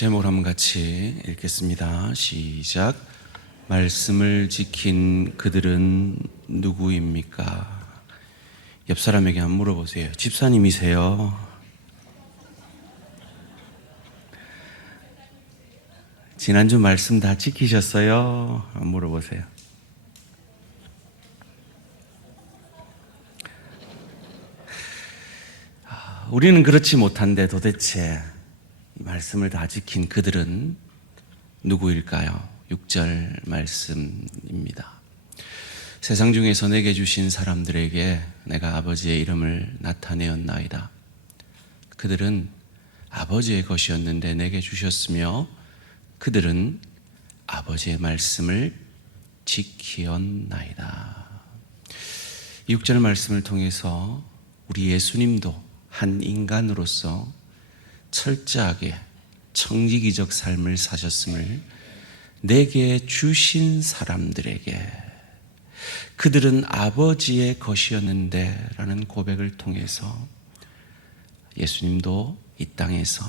제목을 한번 같이 읽겠습니다. 시작. 말씀을 지킨 그들은 누구입니까? 옆 사람에게 한번 물어보세요. 집사님이세요? 지난주 말씀 다 지키셨어요? 한번 물어보세요. 우리는 그렇지 못한데 도대체 이 말씀을 다 지킨 그들은 누구일까요? 6절 말씀입니다. 세상 중에서 내게 주신 사람들에게 내가 아버지의 이름을 나타내었나이다. 그들은 아버지의 것이었는데 내게 주셨으며 그들은 아버지의 말씀을 지키었나이다. 이 6절 말씀을 통해서 우리 예수님도 한 인간으로서 철저하게 청지기적 삶을 사셨음을 내게 주신 사람들에게 그들은 아버지의 것이었는데 라는 고백을 통해서 예수님도 이 땅에서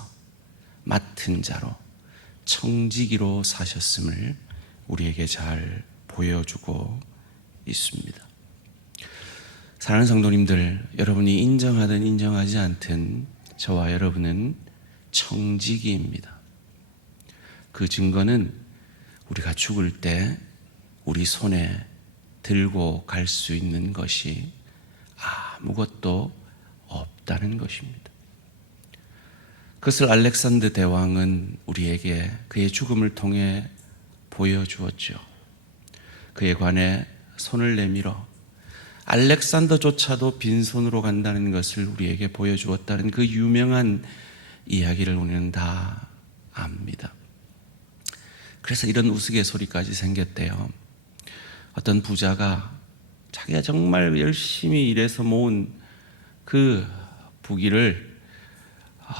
맡은 자로 청지기로 사셨음을 우리에게 잘 보여주고 있습니다. 사랑하는 성도님들, 여러분이 인정하든 인정하지 않든 저와 여러분은 청지기입니다. 그 증거는 우리가 죽을 때 우리 손에 들고 갈 수 있는 것이 아무것도 없다는 것입니다. 그것을 알렉산더 대왕은 우리에게 그의 죽음을 통해 보여주었죠. 그에 관해 손을 내밀어 알렉산더조차도 빈손으로 간다는 것을 우리에게 보여주었다는 그 유명한 이야기를 우리는 다 압니다. 그래서 이런 우스갯소리까지 생겼대요. 어떤 부자가 자기가 정말 열심히 일해서 모은 그 부귀를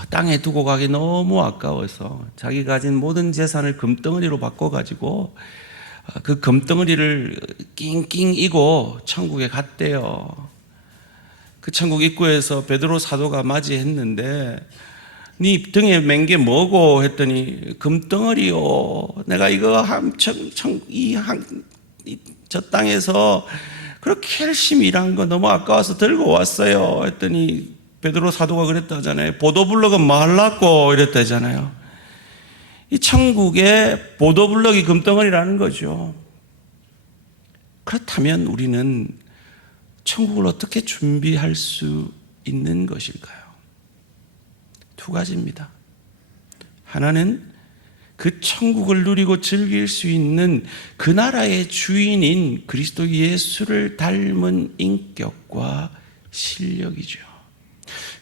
땅에 두고 가기 너무 아까워서 자기가 가진 모든 재산을 금덩어리로 바꿔가지고 그 금덩어리를 낑낑 이고 천국에 갔대요. 그 천국 입구에서 베드로 사도가 맞이했는데 네 등에 맨 게 뭐고 했더니 금덩어리요. 내가 이거 저 땅에서 그렇게 열심히 일한 거 너무 아까워서 들고 왔어요 했더니 베드로 사도가 그랬다잖아요. 보도블럭은 뭐 하려고 이랬다잖아요. 이 천국의 보도블럭이 금덩어리라는 거죠. 그렇다면 우리는 천국을 어떻게 준비할 수 있는 것일까요? 두 가지입니다. 하나는 그 천국을 누리고 즐길 수 있는 그 나라의 주인인 그리스도 예수를 닮은 인격과 실력이죠.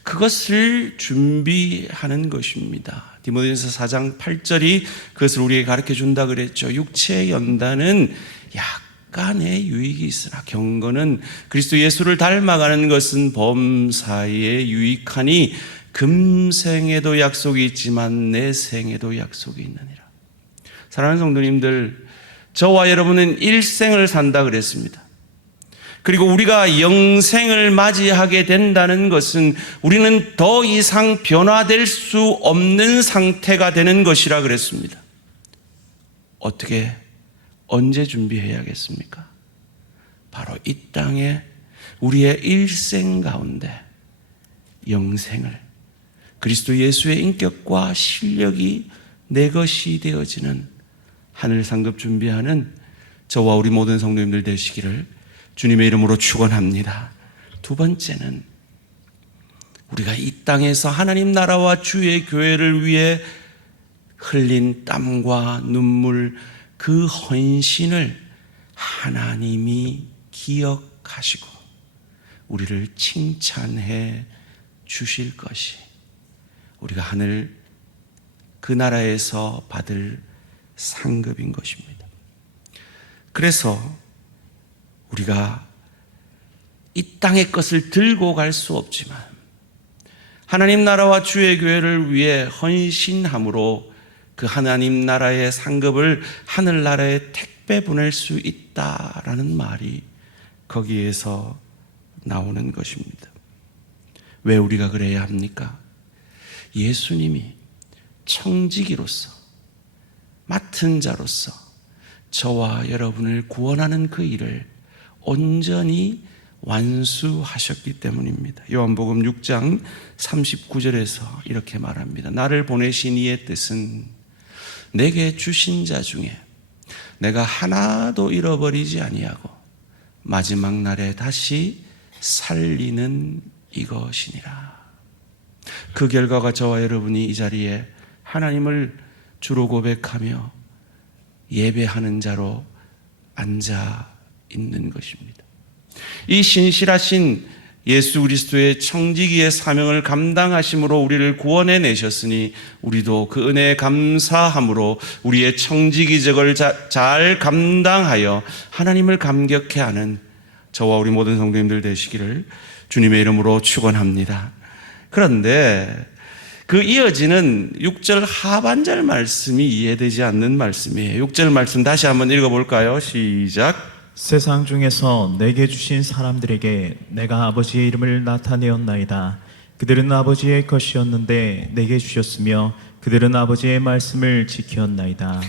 그것을 준비하는 것입니다. 디모데전서 4장 8절이 그것을 우리에게 가르쳐 준다 그랬죠. 육체의 연단은 약간의 유익이 있으나 경건은 그리스도 예수를 닮아가는 것은 범사에 유익하니 금생에도 약속이 있지만 내생에도 약속이 있느니라. 사랑하는 성도님들, 저와 여러분은 일생을 산다 그랬습니다. 그리고 우리가 영생을 맞이하게 된다는 것은 우리는 더 이상 변화될 수 없는 상태가 되는 것이라 그랬습니다. 어떻게, 언제 준비해야겠습니까? 바로 이 땅에 우리의 일생 가운데 영생을 그리스도 예수의 인격과 실력이 내 것이 되어지는 하늘 상급 준비하는 저와 우리 모든 성도님들 되시기를 주님의 이름으로 축원합니다. 두 번째는 우리가 이 땅에서 하나님 나라와 주의 교회를 위해 흘린 땀과 눈물, 그 헌신을 하나님이 기억하시고 우리를 칭찬해 주실 것이 우리가 하늘 그 나라에서 받을 상급인 것입니다. 그래서 우리가 이 땅의 것을 들고 갈 수 없지만 하나님 나라와 주의 교회를 위해 헌신함으로 그 하나님 나라의 상급을 하늘나라에 택배 보낼 수 있다라는 말이 거기에서 나오는 것입니다. 왜 우리가 그래야 합니까? 예수님이 청지기로서, 맡은 자로서 저와 여러분을 구원하는 그 일을 온전히 완수하셨기 때문입니다. 요한복음 6장 39절에서 이렇게 말합니다. 나를 보내신 이의 뜻은 내게 주신 자 중에 내가 하나도 잃어버리지 아니하고 마지막 날에 다시 살리는 이것이니라. 그 결과가 저와 여러분이 이 자리에 하나님을 주로 고백하며 예배하는 자로 앉아 있는 것입니다. 이 신실하신 예수 그리스도의 청지기의 사명을 감당하심으로 우리를 구원해 내셨으니 우리도 그 은혜에 감사함으로 우리의 청지기적을 잘 감당하여 하나님을 감격해 하는 저와 우리 모든 성도님들 되시기를 주님의 이름으로 축원합니다. 그런데 그 이어지는 6절 하반절 말씀이 이해되지 않는 말씀이에요. 6절 말씀 다시 한번 읽어볼까요? 시작. 세상 중에서 내게 주신 사람들에게 내가 아버지의 이름을 나타내었나이다. 그들은 아버지의 것이었는데 내게 주셨으며 그들은 아버지의 말씀을 지켰나이다.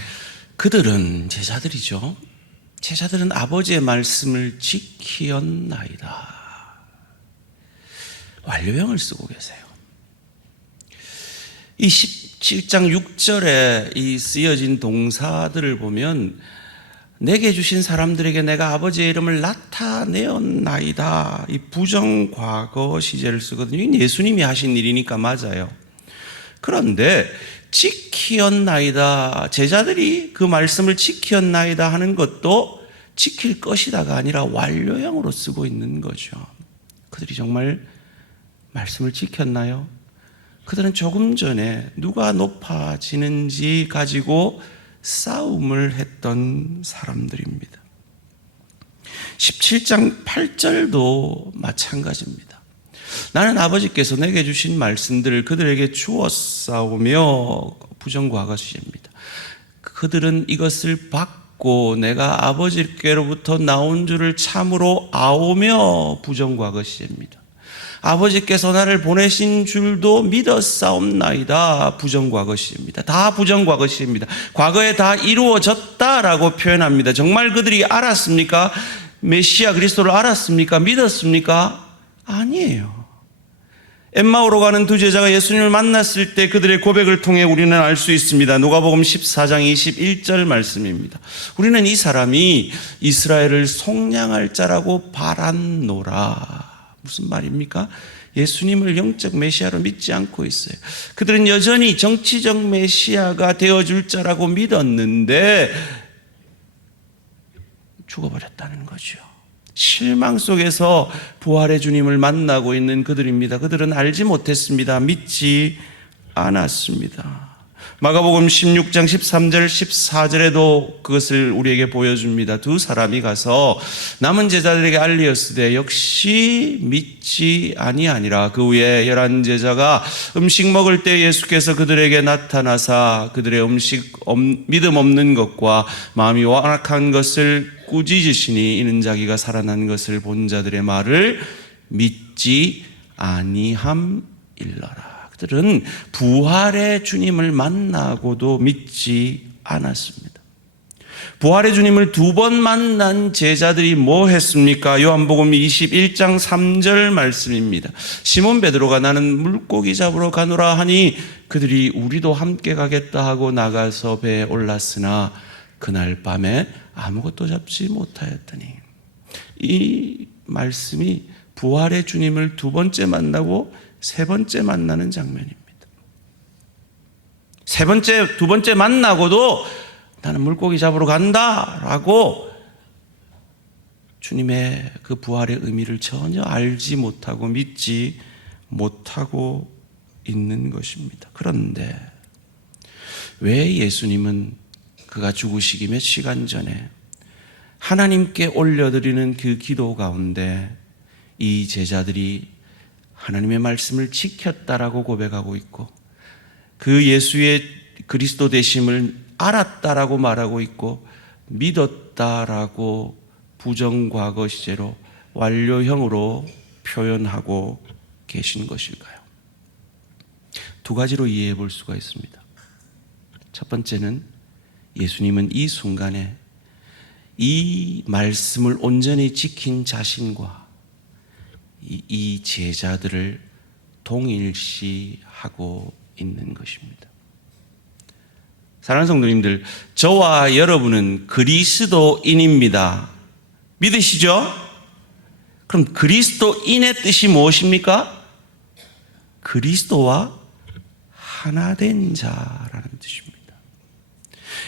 그들은 제자들이죠. 제자들은 아버지의 말씀을 지키었나이다. 완료형을 쓰고 계세요. 이 17장 6절에 이 쓰여진 동사들을 보면 내게 주신 사람들에게 내가 아버지의 이름을 나타내었나이다. 이 부정과거 시제를 쓰거든요. 이건 예수님이 하신 일이니까 맞아요. 그런데 지키었나이다. 제자들이 그 말씀을 지키었나이다 하는 것도 지킬 것이다가 아니라 완료형으로 쓰고 있는 거죠. 그들이 정말 말씀을 지켰나요? 그들은 조금 전에 누가 높아지는지 가지고 싸움을 했던 사람들입니다. 17장 8절도 마찬가지입니다. 나는 아버지께서 내게 주신 말씀들을 그들에게 주었사오며 부정과거 시제입니다. 그들은 이것을 받고 내가 아버지께로부터 나온 줄을 참으로 아오며 부정과거 시제입니다. 아버지께서 나를 보내신 줄도 믿었사옵나이다. 부정과거 시입니다. 다 부정과거 시입니다. 과거에 다 이루어졌다라고 표현합니다. 정말 그들이 알았습니까? 메시아 그리스도를 알았습니까? 믿었습니까? 아니에요. 엠마오로 가는 두 제자가 예수님을 만났을 때 그들의 고백을 통해 우리는 알 수 있습니다. 누가복음 14장 21절 말씀입니다. 우리는 이 사람이 이스라엘을 속량할 자라고 바랐노라. 무슨 말입니까? 예수님을 영적 메시아로 믿지 않고 있어요. 그들은 여전히 정치적 메시아가 되어줄 자라고 믿었는데 죽어버렸다는 거죠. 실망 속에서 부활의 주님을 만나고 있는 그들입니다. 그들은 알지 못했습니다. 믿지 않았습니다. 마가복음 16장 13절 14절에도 그것을 우리에게 보여줍니다. 두 사람이 가서 남은 제자들에게 알리었으되 역시 믿지 아니하니라. 그 후에 11 제자가 음식 먹을 때 예수께서 그들에게 나타나사 그들의 믿음 없는 것과 마음이 완악한 것을 꾸짖으시니 이는 자기가 살아난 것을 본 자들의 말을 믿지 아니함일러라. 그들은 부활의 주님을 만나고도 믿지 않았습니다. 부활의 주님을 두 번 만난 제자들이 뭐 했습니까? 요한복음 21장 3절 말씀입니다. 시몬 베드로가 나는 물고기 잡으러 가노라 하니 그들이 우리도 함께 가겠다 하고 나가서 배에 올랐으나 그날 밤에 아무것도 잡지 못하였더니, 이 말씀이 부활의 주님을 두 번째 만나고 세 번째 만나는 장면입니다. 두 번째 만나고도 나는 물고기 잡으러 간다라고 주님의 그 부활의 의미를 전혀 알지 못하고 믿지 못하고 있는 것입니다. 그런데 왜 예수님은 그가 죽으시기 몇 시간 전에 하나님께 올려드리는 그 기도 가운데 이 제자들이 하나님의 말씀을 지켰다라고 고백하고 있고 그 예수의 그리스도 되심을 알았다라고 말하고 있고 믿었다라고 부정과거 시제로 완료형으로 표현하고 계신 것일까요? 두 가지로 이해해 볼 수가 있습니다. 첫 번째는 예수님은 이 순간에 이 말씀을 온전히 지킨 자신과 이 제자들을 동일시하고 있는 것입니다. 사랑하는 성도님들, 저와 여러분은 그리스도인입니다. 믿으시죠? 그럼 그리스도인의 뜻이 무엇입니까? 그리스도와 하나 된 자라는 뜻입니다.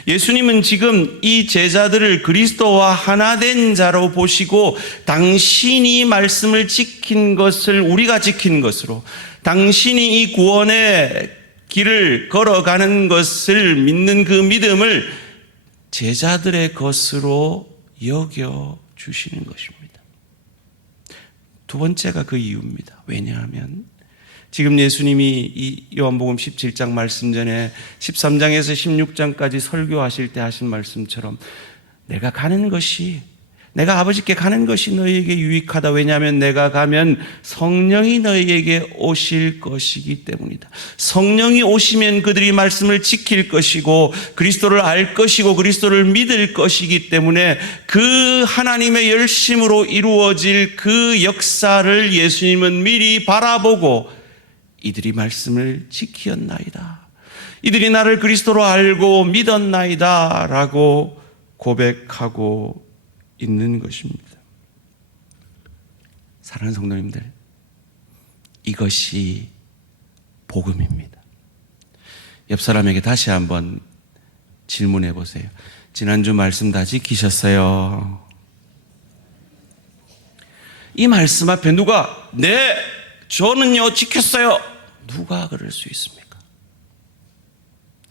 예수님은 지금 이 제자들을 그리스도와 하나 된 자로 보시고 당신이 말씀을 지킨 것을 우리가 지킨 것으로, 당신이 이 구원의 길을 걸어가는 것을 믿는 그 믿음을 제자들의 것으로 여겨주시는 것입니다. 두 번째가 그 이유입니다. 왜냐하면 지금 예수님이 이 요한복음 17장 말씀 전에 13장에서 16장까지 설교하실 때 하신 말씀처럼 내가 아버지께 가는 것이 너희에게 유익하다. 왜냐하면 내가 가면 성령이 너희에게 오실 것이기 때문이다. 성령이 오시면 그들이 말씀을 지킬 것이고 그리스도를 알 것이고 그리스도를 믿을 것이기 때문에 그 하나님의 열심으로 이루어질 그 역사를 예수님은 미리 바라보고 이들이 말씀을 지키었나이다. 이들이 나를 그리스도로 알고 믿었나이다 라고 고백하고 있는 것입니다. 사랑하는 성도님들, 이것이 복음입니다. 옆 사람에게 다시 한번 질문해 보세요. 지난주 말씀 다 지키셨어요? 이 말씀 앞에 누가 네, 저는요 지켰어요. 누가 그럴 수 있습니까?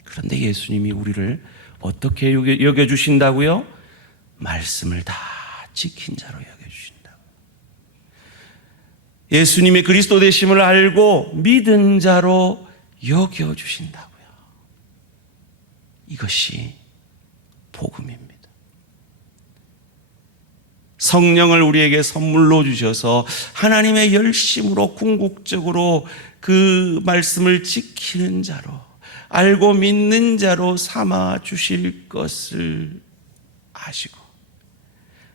그런데 예수님이 우리를 어떻게 여겨주신다고요? 말씀을 다 지킨 자로 여겨주신다고. 예수님의 그리스도 되심을 알고 믿은 자로 여겨주신다고요. 이것이 복음입니다. 성령을 우리에게 선물로 주셔서 하나님의 열심으로 궁극적으로 그 말씀을 지키는 자로, 알고 믿는 자로 삼아 주실 것을 아시고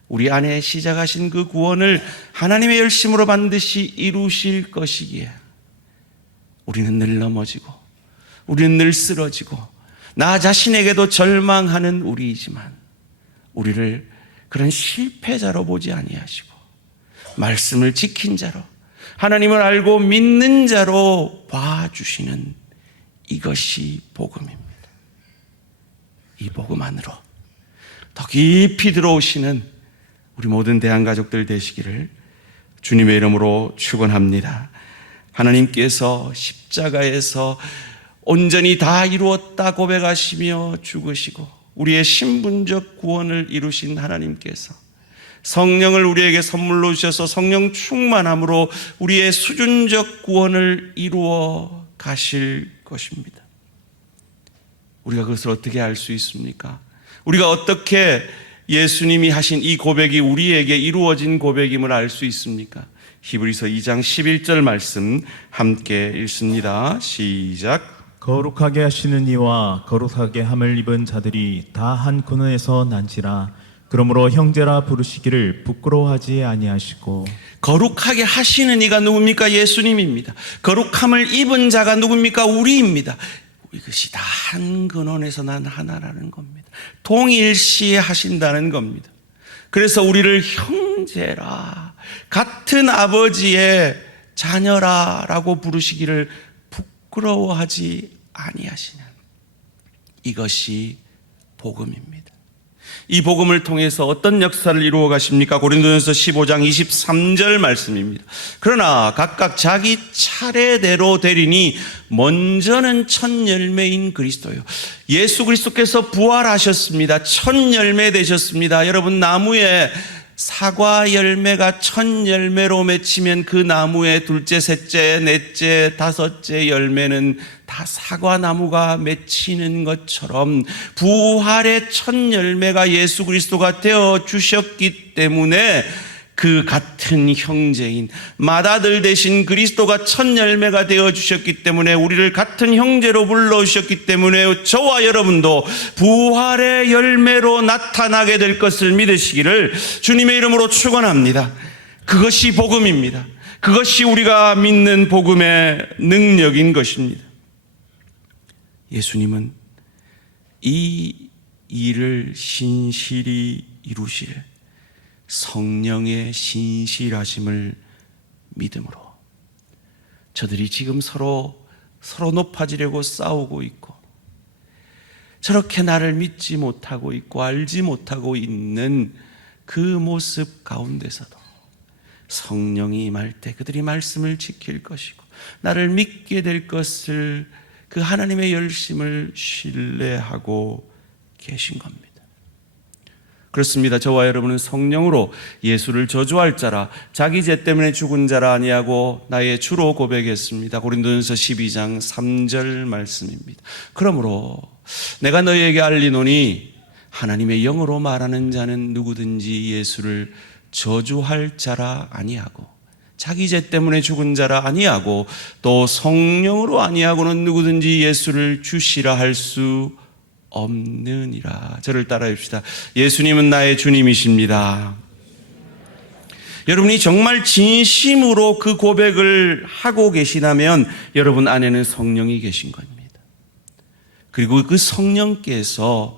우리 안에 시작하신 그 구원을 하나님의 열심으로 반드시 이루실 것이기에 우리는 늘 넘어지고 우리는 늘 쓰러지고 나 자신에게도 절망하는 우리이지만 우리를 그런 실패자로 보지 아니하시고 말씀을 지킨 자로, 하나님을 알고 믿는 자로 봐주시는 이것이 복음입니다. 이 복음 안으로 더 깊이 들어오시는 우리 모든 대한가족들 되시기를 주님의 이름으로 축원합니다. 하나님께서 십자가에서 온전히 다 이루었다 고백하시며 죽으시고 우리의 신분적 구원을 이루신 하나님께서 성령을 우리에게 선물로 주셔서 성령 충만함으로 우리의 수준적 구원을 이루어 가실 것입니다. 우리가 그것을 어떻게 알 수 있습니까? 우리가 어떻게 예수님이 하신 이 고백이 우리에게 이루어진 고백임을 알 수 있습니까? 히브리서 2장 11절 말씀 함께 읽습니다. 시작. 거룩하게 하시는 이와 거룩하게 함을 입은 자들이 다 한 근원에서 난지라. 그러므로 형제라 부르시기를 부끄러워하지 아니하시고. 거룩하게 하시는 이가 누굽니까? 예수님입니다. 거룩함을 입은 자가 누굽니까? 우리입니다. 이것이 다 한 근원에서 난 하나라는 겁니다. 동일시 하신다는 겁니다. 그래서 우리를 형제라, 같은 아버지의 자녀라 라고 부르시기를 부끄러워하지 아니하시는, 이것이 복음입니다. 이 복음을 통해서 어떤 역사를 이루어 가십니까? 고린도전서 15장 23절 말씀입니다. 그러나 각각 자기 차례대로 되리니 먼저는 첫 열매인 그리스도요. 예수 그리스도께서 부활하셨습니다. 첫 열매 되셨습니다. 여러분, 나무에 사과 열매가 첫 열매로 맺히면 그 나무의 둘째, 셋째, 넷째, 다섯째 열매는 다 사과나무가 맺히는 것처럼 부활의 첫 열매가 예수 그리스도가 되어 주셨기 때문에 그 같은 형제인 맏아들 되신 그리스도가 첫 열매가 되어주셨기 때문에, 우리를 같은 형제로 불러주셨기 때문에 저와 여러분도 부활의 열매로 나타나게 될 것을 믿으시기를 주님의 이름으로 축원합니다. 그것이 복음입니다. 그것이 우리가 믿는 복음의 능력인 것입니다. 예수님은 이 일을 신실히 이루실 성령의 신실하심을 믿음으로, 저들이 지금 서로 높아지려고 싸우고 있고, 저렇게 나를 믿지 못하고 있고 알지 못하고 있는 그 모습 가운데서도 성령이 임할 때 그들이 말씀을 지킬 것이고 나를 믿게 될 것을, 그 하나님의 열심을 신뢰하고 계신 겁니다. 그렇습니다. 저와 여러분은 성령으로 예수를 저주할 자라, 자기 죄 때문에 죽은 자라 아니하고 나의 주로 고백했습니다. 고린도전서 12장 3절 말씀입니다. 그러므로 내가 너희에게 알리노니 하나님의 영으로 말하는 자는 누구든지 예수를 저주할 자라 아니하고, 자기 죄 때문에 죽은 자라 아니하고, 또 성령으로 아니하고는 누구든지 예수를 주시라 할 수 없느니라. 저를 따라해 봅시다. 예수님은 나의 주님이십니다. 여러분이 정말 진심으로 그 고백을 하고 계시다면 여러분 안에는 성령이 계신 겁니다. 그리고 그 성령께서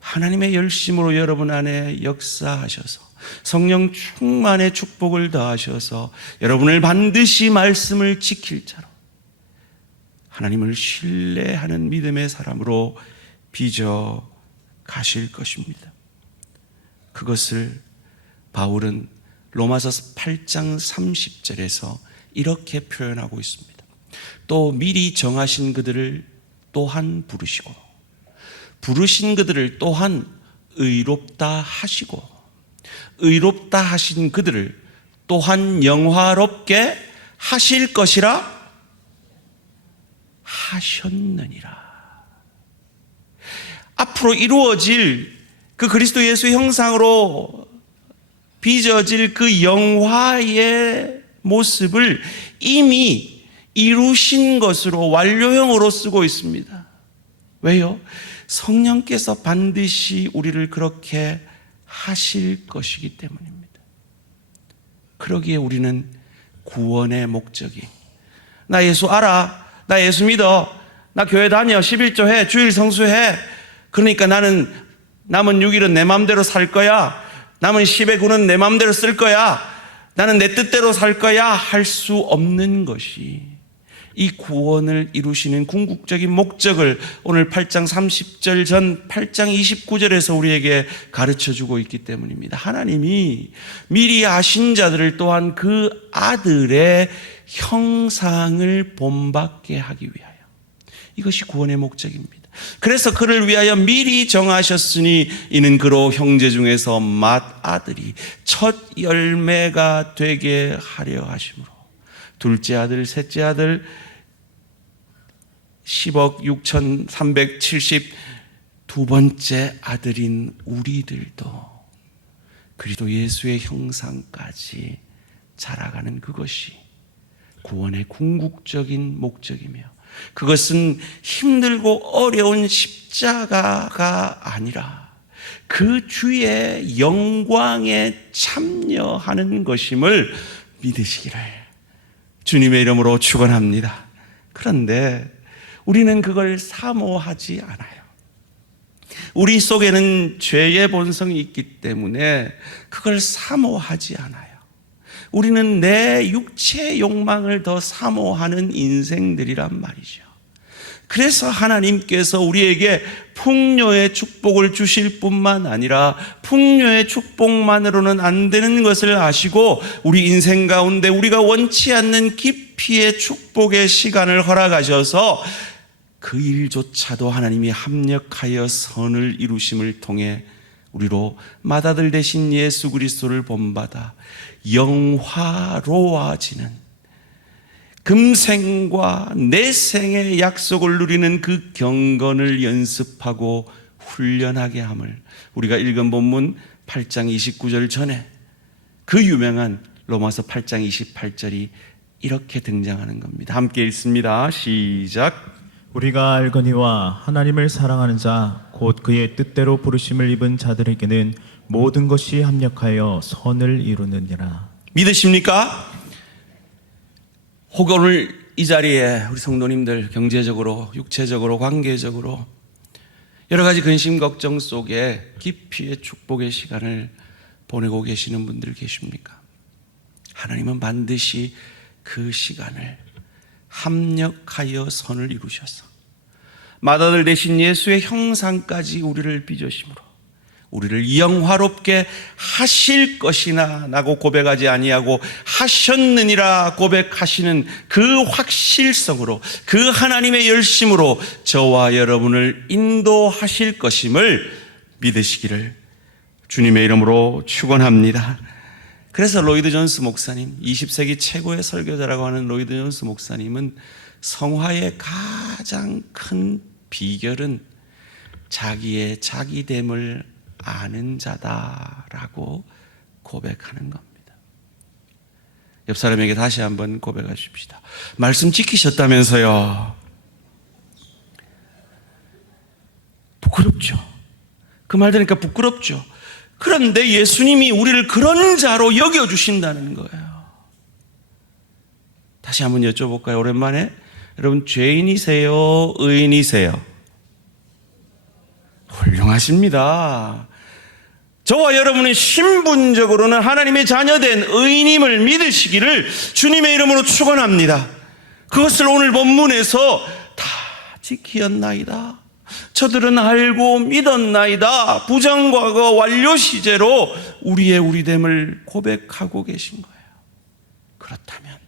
하나님의 열심으로 여러분 안에 역사하셔서 성령 충만의 축복을 더하셔서 여러분을 반드시 말씀을 지킬 자로, 하나님을 신뢰하는 믿음의 사람으로 빚어 가실 것입니다. 그것을 바울은 로마서 8장 30절에서 이렇게 표현하고 있습니다. 또 미리 정하신 그들을 또한 부르시고, 부르신 그들을 또한 의롭다 하시고, 의롭다 하신 그들을 또한 영화롭게 하실 것이라 하셨느니라. 앞으로 이루어질 그 그리스도 예수 형상으로 빚어질 그 영화의 모습을 이미 이루신 것으로 완료형으로 쓰고 있습니다. 왜요? 성령께서 반드시 우리를 그렇게 하실 것이기 때문입니다. 그러기에 우리는 구원의 목적이, 나 예수 알아, 나 예수 믿어, 나 교회 다녀, 11조 해, 주일 성수해, 그러니까 나는 남은 6일은 내 마음대로 살 거야, 남은 10의 군은 내 마음대로 쓸 거야, 나는 내 뜻대로 살 거야 할 수 없는 것이, 이 구원을 이루시는 궁극적인 목적을 오늘 8장 30절 전 8장 29절에서 우리에게 가르쳐주고 있기 때문입니다. 하나님이 미리 아신 자들을 또한 그 아들의 형상을 본받게 하기 위하여, 이것이 구원의 목적입니다. 그래서 그를 위하여 미리 정하셨으니 이는 그로 형제 중에서 맏아들이 첫 열매가 되게 하려 하심으로, 둘째 아들, 셋째 아들 10억 6,370 두 번째 아들인 우리들도 그리스도 예수의 형상까지 자라가는 그것이 구원의 궁극적인 목적이며, 그것은 힘들고 어려운 십자가가 아니라 그 주의 영광에 참여하는 것임을 믿으시기를 주님의 이름으로 축원합니다. 그런데 우리는 그걸 사모하지 않아요. 우리 속에는 죄의 본성이 있기 때문에 그걸 사모하지 않아요. 우리는 내 육체의 욕망을 더 사모하는 인생들이란 말이죠. 그래서 하나님께서 우리에게 풍요의 축복을 주실 뿐만 아니라 풍요의 축복만으로는 안 되는 것을 아시고 우리 인생 가운데 우리가 원치 않는 깊이의 축복의 시간을 허락하셔서 그 일조차도 하나님이 합력하여 선을 이루심을 통해 우리로 맏아들 되신 예수 그리스도를 본받아 영화로워지는, 금생과 내생의 약속을 누리는 그 경건을 연습하고 훈련하게 함을 우리가 읽은 본문 8장 29절 전에 그 유명한 로마서 8장 28절이 이렇게 등장하는 겁니다. 함께 읽습니다. 시작. 우리가 알거니와 하나님을 사랑하는 자 곧 그의 뜻대로 부르심을 입은 자들에게는 모든 것이 합력하여 선을 이루느니라. 믿으십니까? 혹 오늘 이 자리에 우리 성도님들 경제적으로, 육체적으로, 관계적으로 여러 가지 근심 걱정 속에 깊이의 축복의 시간을 보내고 계시는 분들 계십니까? 하나님은 반드시 그 시간을 합력하여 선을 이루셔서 맏아들 되신 예수의 형상까지 우리를 빚으심으로 우리를 영화롭게 하실 것이나 라고 고백하지 아니하고 하셨느니라 고백하시는 그 확실성으로, 그 하나님의 열심으로 저와 여러분을 인도하실 것임을 믿으시기를 주님의 이름으로 축원합니다. 그래서 로이드 존스 목사님, 20세기 최고의 설교자라고 하는 로이드 존스 목사님은 성화의 가장 큰 비결은 자기의 자기됨을 아는 자다라고 고백하는 겁니다. 옆 사람에게 다시 한번 고백하십시다. 말씀 지키셨다면서요. 부끄럽죠. 그 말 들으니까 부끄럽죠. 그런데 예수님이 우리를 그런 자로 여겨주신다는 거예요. 다시 한번 여쭤볼까요? 오랜만에. 여러분, 죄인이세요? 의인이세요? 훌륭하십니다. 저와 여러분은 신분적으로는 하나님의 자녀된 의인임을 믿으시기를 주님의 이름으로 축원합니다. 그것을 오늘 본문에서 다 지키었나이다. 저들은 알고 믿었나이다. 부정과거 완료 시제로 우리의 우리됨을 고백하고 계신 거예요. 그렇다면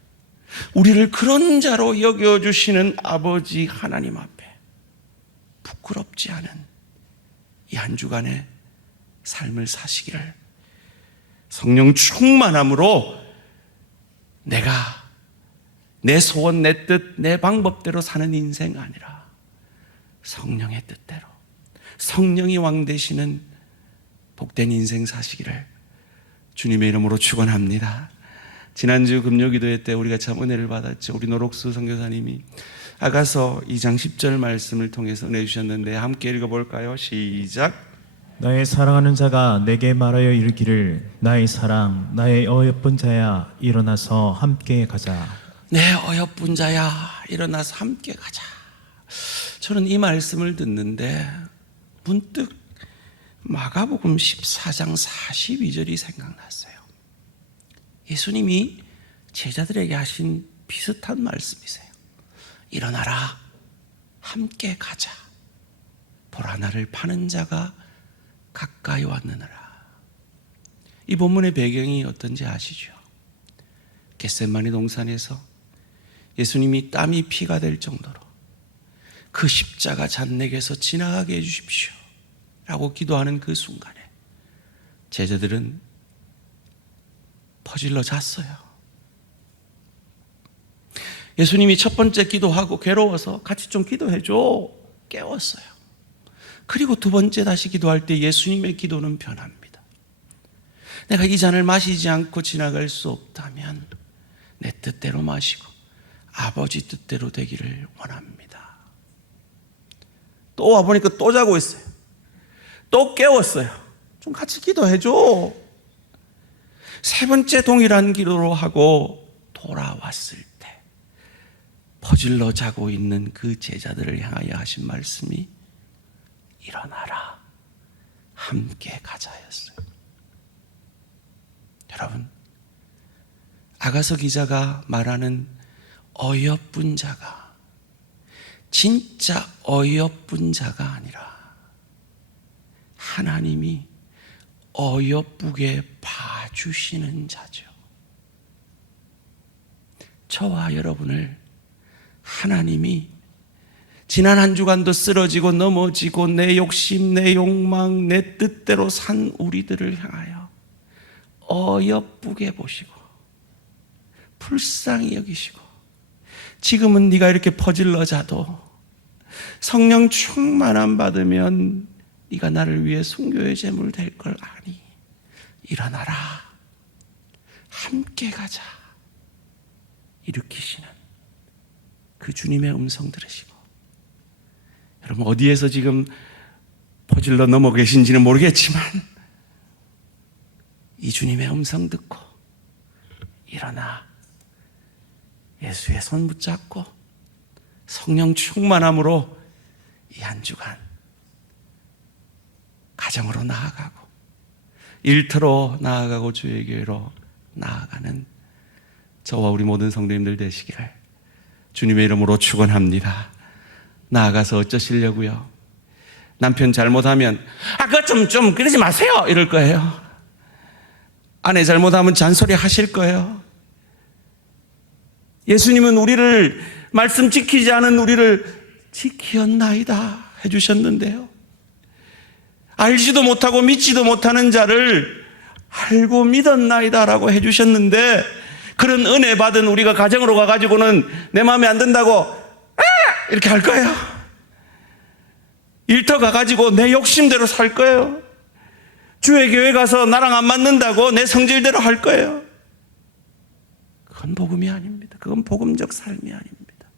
우리를 그런 자로 여겨주시는 아버지 하나님 앞에 부끄럽지 않은 이 한 주간의 삶을 사시기를 성령 충만함으로 내가 내 소원, 내 뜻, 내 방법대로 사는 인생 아니라 성령의 뜻대로 성령이 왕 되시는 복된 인생 사시기를 주님의 이름으로 축원합니다. 지난주 금요기도회 때 우리가 참 은혜를 받았죠. 우리 노록수 선교사님이 아가서 2장 10절 말씀을 통해서 내주셨는데 함께 읽어볼까요? 시작. 나의 사랑하는 자가 내게 말하여 이르기를 나의 사랑 나의 어여쁜 자야 일어나서 함께 가자. 내 어여쁜 자야 일어나서 함께 가자. 저는 이 말씀을 듣는데 문득 마가복음 14장 42절이 생각났어요. 예수님이 제자들에게 하신 비슷한 말씀이세요. 일어나라, 함께 가자. 보라, 나를 파는 자가 가까이 왔느니라. 이 본문의 배경이 어떤지 아시죠? 겟세마네 동산에서 예수님이 땀이 피가 될 정도로 그 십자가 잔내게서 지나가게 해주십시오 라고 기도하는 그 순간에 제자들은 퍼질러 잤어요. 예수님이 첫 번째 기도하고 괴로워서 같이 좀 기도해줘 깨웠어요. 그리고 두 번째 다시 기도할 때 예수님의 기도는 변합니다. 내가 이 잔을 마시지 않고 지나갈 수 없다면 내 뜻대로 마시고 아버지 뜻대로 되기를 원합니다. 또 와보니까 또 자고 있어요. 또 깨웠어요. 좀 같이 기도해줘. 세 번째 동일한 기도로 하고 돌아왔을 때 퍼질러 자고 있는 그 제자들을 향하여 하신 말씀이 일어나라, 함께 가자였어요. 여러분, 아가서 기자가 말하는 어여쁜 자가 진짜 어여쁜 자가 아니라 하나님이 어여쁘게 봐주시는 자죠. 저와 여러분을 하나님이 지난 한 주간도 쓰러지고 넘어지고 내 욕심, 내 욕망, 내 뜻대로 산 우리들을 향하여 어여쁘게 보시고 불쌍히 여기시고 지금은 네가 이렇게 퍼질러 자도 성령 충만함 받으면 네가 나를 위해 순교의 제물 될 걸 아니 일어나라, 함께 가자 일으키시는 그 주님의 음성 들으시고, 여러분 어디에서 지금 퍼질러 넘어 계신지는 모르겠지만 이 주님의 음성 듣고 일어나 예수의 손 붙잡고 성령 충만함으로 이 한 주간 가정으로 나아가고 일터로 나아가고 주의 교회로 나아가는 저와 우리 모든 성도님들 되시기를 주님의 이름으로 축원합니다. 나아가서 어쩌시려고요? 남편 잘못하면 그거 좀 그러지 마세요 이럴 거예요. 아내 잘못하면 잔소리 하실 거예요. 예수님은 우리를 말씀 지키지 않은 우리를 지키었나이다 해주셨는데요, 알지도 못하고 믿지도 못하는 자를 알고 믿었나이다 라고 해주셨는데, 그런 은혜 받은 우리가 가정으로 가가지고는 내 마음에 안 든다고 이렇게 할 거예요. 일터 가가지고 내 욕심대로 살 거예요. 주의 교회 가서 나랑 안 맞는다고 내 성질대로 할 거예요. 그건 복음이 아닙니다. 그건 복음적 삶이 아닙니다.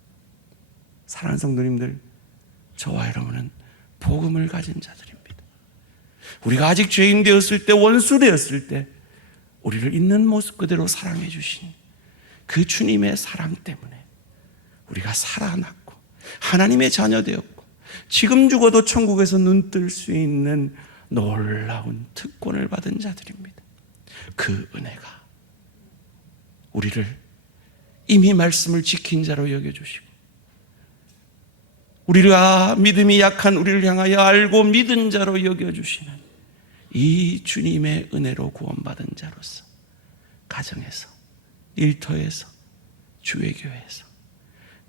사랑하는 성도님들, 저와 여러분은 복음을 가진 자들입니다. 우리가 아직 죄인 되었을 때, 원수 되었을 때 우리를 있는 모습 그대로 사랑해 주신 그 주님의 사랑 때문에 우리가 살아났고 하나님의 자녀 되었고 지금 죽어도 천국에서 눈 뜰 수 있는 놀라운 특권을 받은 자들입니다. 그 은혜가 우리를 이미 말씀을 지킨 자로 여겨주시고, 우리가 믿음이 약한 우리를 향하여 알고 믿은 자로 여겨주시는 이 주님의 은혜로 구원받은 자로서 가정에서, 일터에서, 주의 교회에서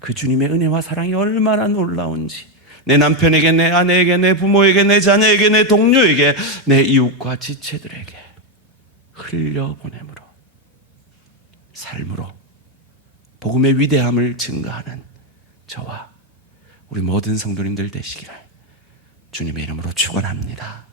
그 주님의 은혜와 사랑이 얼마나 놀라운지 내 남편에게, 내 아내에게, 내 부모에게, 내 자녀에게, 내 동료에게, 내 이웃과 지체들에게 흘려보냄으로, 삶으로 복음의 위대함을 증거하는 저와 우리 모든 성도님들 되시기를 주님의 이름으로 축원합니다.